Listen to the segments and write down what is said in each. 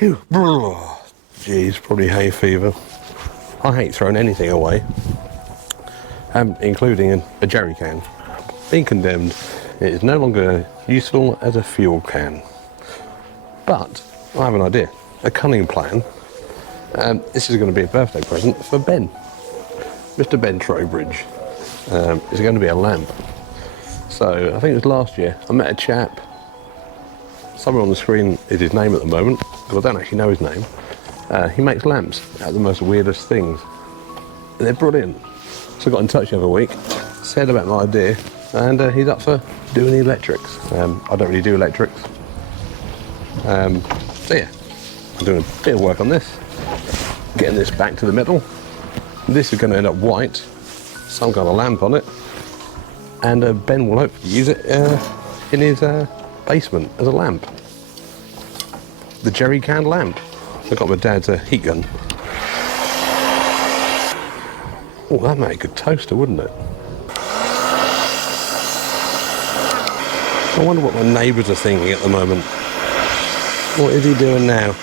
Phew. Jeez, probably hay fever. I hate throwing anything away, including a jerry can. Being condemned, it is no longer useful as a fuel can. But I have an idea, a cunning plan. This is going to be a birthday present for Ben. Mr. Ben Trowbridge. It's going to be a lamp. So I think it was last year, I met a chap. Somewhere on the screen is his name at the moment, because I don't actually know his name. He makes lamps out of the most weirdest things. And they're brilliant. So I got in touch the other week, said about my idea, and he's up for doing the electrics. I don't really do electrics. So yeah, I'm doing a bit of work on this, getting this back to the middle. This is going to end up white, some kind of lamp on it, and Ben will hopefully use it in his basement as a lamp. The jerry can lamp. I got my dad's heat gun. Oh, that made a good toaster, wouldn't it? I wonder what my neighbours are thinking at the moment. What is he doing now?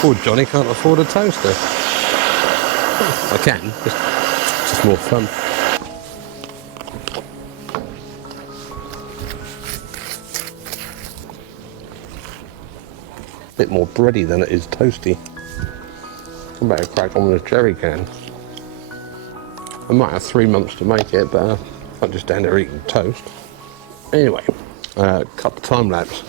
Poor Johnny can't afford a toaster. I can, it's just more fun. Bit more bready than it is toasty. I better crack on with this jerry can. I might have 3 months to make it, but I can't just stand there eating toast. Anyway, cut the time lapse.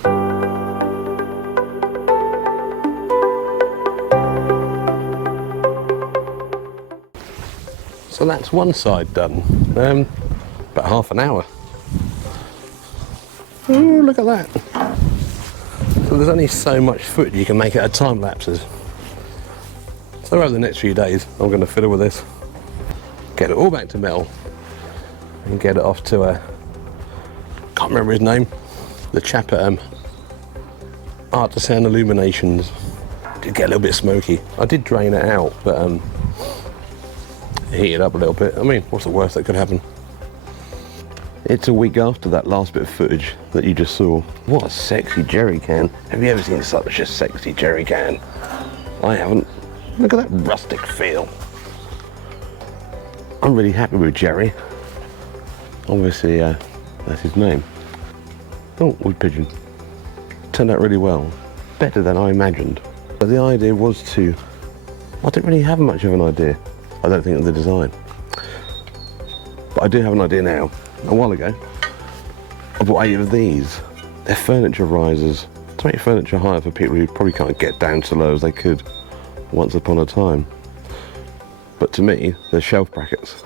So that's one side done. About half an hour. Ooh, look at that. So there's only so much footage you can make out of time lapses. So over the next few days, I'm going to fiddle with this, get it all back to metal, and get it off to can't remember his name, the chap at Artisan Illuminations. Did get a little bit smoky. I did drain it out, but heat it up a little bit. I mean, what's the worst that could happen? It's a week after that last bit of footage that you just saw. What a sexy jerry can. Have you ever seen such a sexy jerry can? I haven't. Look at that rustic feel. I'm really happy with Jerry. Obviously, that's his name. Oh, wood pigeon. Turned out really well. Better than I imagined. But the idea was to... I didn't really have much of an idea. I don't think of the design. But I do have an idea now. A while ago, I bought 8 of these. They're furniture risers to make furniture higher for people who probably can't get down so low as they could once upon a time. But to me, they're shelf brackets.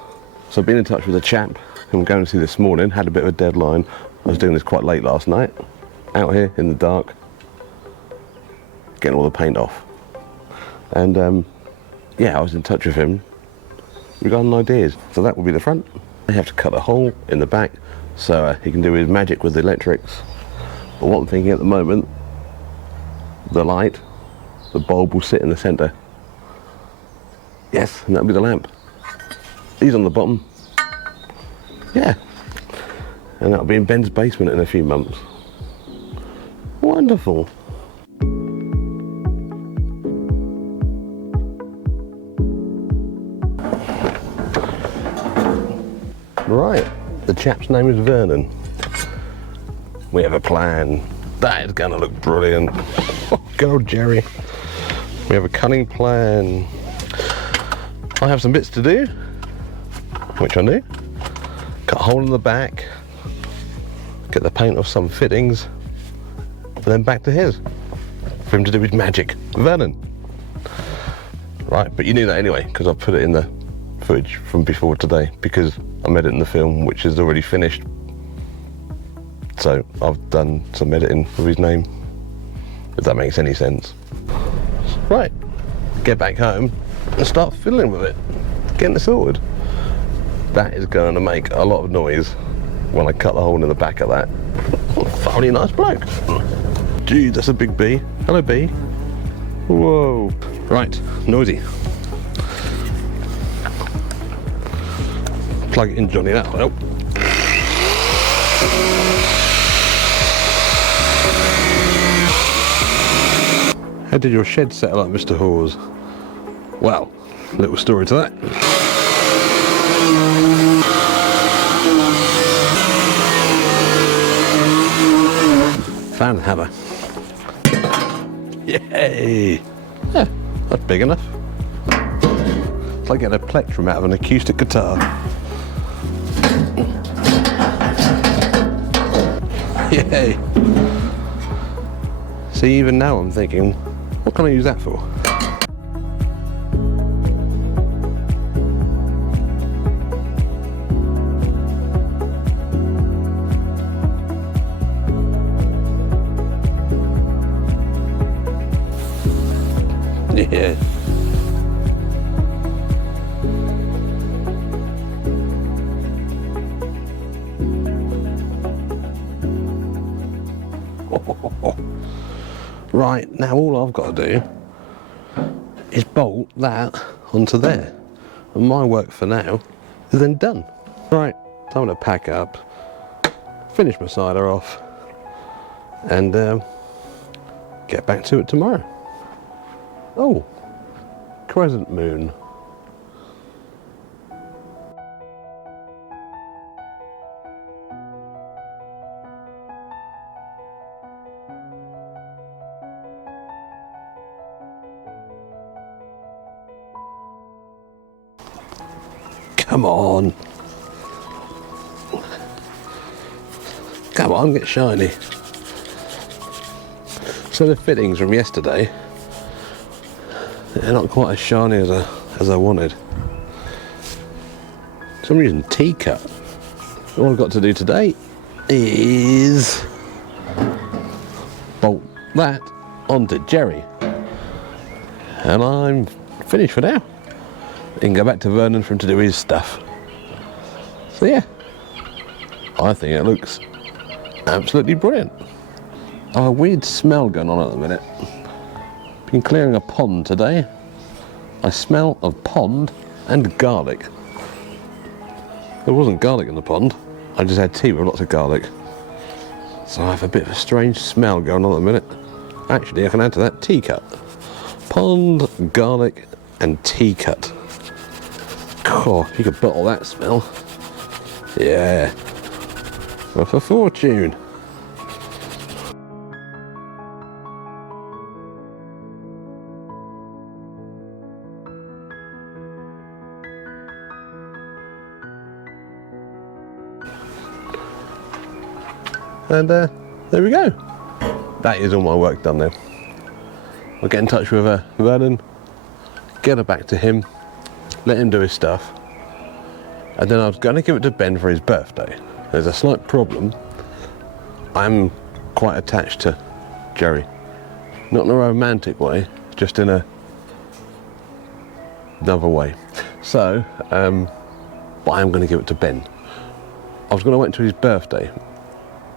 So I've been in touch with a chap who I'm going to see this morning, had a bit of a deadline. I was doing this quite late last night, out here in the dark, getting all the paint off. And yeah, I was in touch with him regarding ideas. So that will be the front. I have to cut a hole in the back so he can do his magic with the electrics. But what I'm thinking at the moment, the light, the bulb will sit in the centre. Yes, and that'll be the lamp. These on the bottom. Yeah. And that'll be in Ben's basement in a few months. Wonderful. Right, the chap's name is Vernon. We have a plan. That is gonna look brilliant. Oh, good old Jerry. We have a cunning plan. I have some bits to do, which I do. Cut a hole in the back, get the paint off some fittings, and then back to his, for him to do his magic. Vernon. Right, but you knew that anyway, because I put it in the footage from before today, because I'm editing the film, which is already finished. So I've done some editing with his name, if that makes any sense. Right, get back home and start fiddling with it, getting it sorted. That is going to make a lot of noise when I cut the hole in the back of that. Thoroughly nice bloke. Gee, that's a big bee. Hello, bee. Whoa. Right, noisy. Plug it in, Johnny, that'll help. How did your shed settle up, Mr. Hawes? Well, little story to that. Found the hammer. Yay! Yeah, that's big enough. It's like getting a plectrum out of an acoustic guitar. Yay! See, even now I'm thinking, what can I use that for? Yeah. Right, now all I've got to do is bolt that onto there. And my work for now is then done. Right, time to pack up, finish my cider off, and get back to it tomorrow. Oh, crescent moon. Come on. Come on, get shiny. So the fittings from yesterday, they're not quite as shiny as I wanted. So I'm using T-cut. All I've got to do today is bolt that onto Jerry. And I'm finished for now. You can go back to Vernon for him to do his stuff. So yeah, I think it looks absolutely brilliant. Oh, a weird smell going on at the minute. Been clearing a pond today. I smell of pond and garlic. There wasn't garlic in the pond. I just had tea with lots of garlic. So I have a bit of a strange smell going on at the minute. Actually, I can add to that T-cut. Pond, garlic and T-cut. Oh, if you could bottle that smell. Yeah. Worth a fortune. And there we go. That is all my work done now. I'll get in touch with Vernon, get her back to him, let him do his stuff, and then I was going to give it to Ben for his birthday. There's a slight problem. I'm quite attached to Jerry. Not in a romantic way, just in another way. So, but I am going to give it to Ben. I was going to wait until his birthday.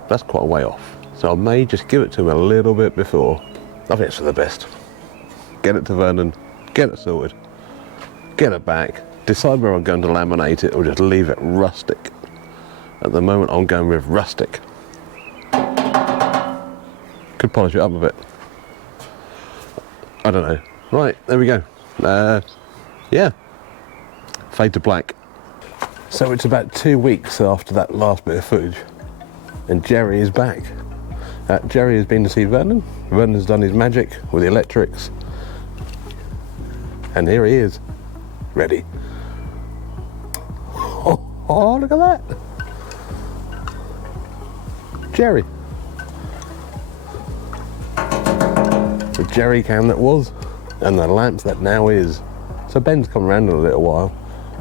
That's quite a way off. So I may just give it to him a little bit before. I think it's for the best. Get it to Vernon, get it sorted, get it back, decide whether I'm going to laminate it or just leave it rustic. At the moment I'm going with rustic. Could polish it up a bit. I don't know. Right, there we go. Yeah, fade to black. So it's about 2 weeks after that last bit of footage and Jerry is back. Jerry has been to see Vernon. Vernon's done his magic with the electrics. And here he is, ready. Oh, look at that. Jerry. The jerry can that was, and the lamp that now is. So Ben's come around in a little while.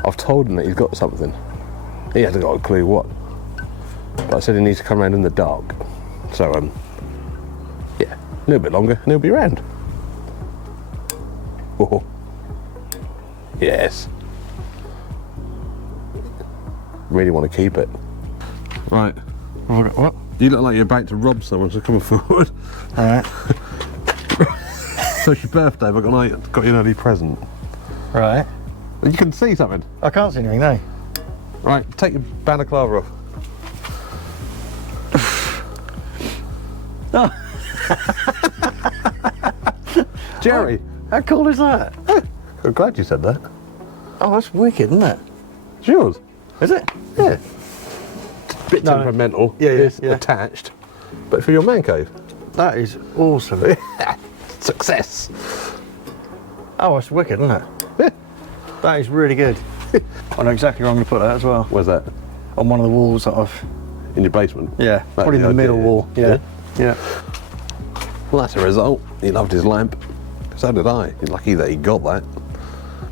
I've told him that he's got something. He hasn't got a clue what. But I said he needs to come around in the dark. So, yeah, a little bit longer and he'll be around. Oh, yes. Really want to keep it. Right. What? You look like you're about to rob someone, so come forward. Alright. So it's your birthday, but I've got you an early present. Right. You can see something. I can't see anything, no. Right, take your balaclava off. Oh. Jerry. How cool is that? I'm glad you said that. Oh, that's wicked, isn't it? It's yours. Is it? Yeah. Bit No. temperamental. Yeah, It's yeah. attached. But for your man cave. That is awesome. Success. Oh, it's wicked, isn't it? Yeah. That is really good. I know exactly where I'm going to put that as well. Where's that? On one of the walls that I've... In your basement? Yeah, That's probably in the idea, middle wall. Yeah. Yeah. Well, that's a result. He loved his lamp. So did I. He's lucky that he got that.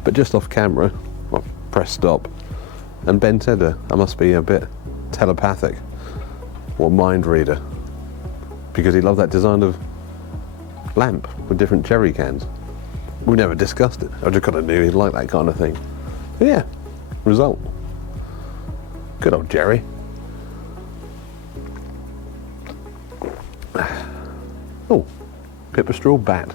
But just off camera, I pressed stop. And Ben said I must be a bit telepathic or mind reader. Because he loved that design of lamp with different cherry cans. We never discussed it. I just kind of knew he'd like that kind of thing. But yeah, result. Good old Jerry. Oh, Pippa Straw bat.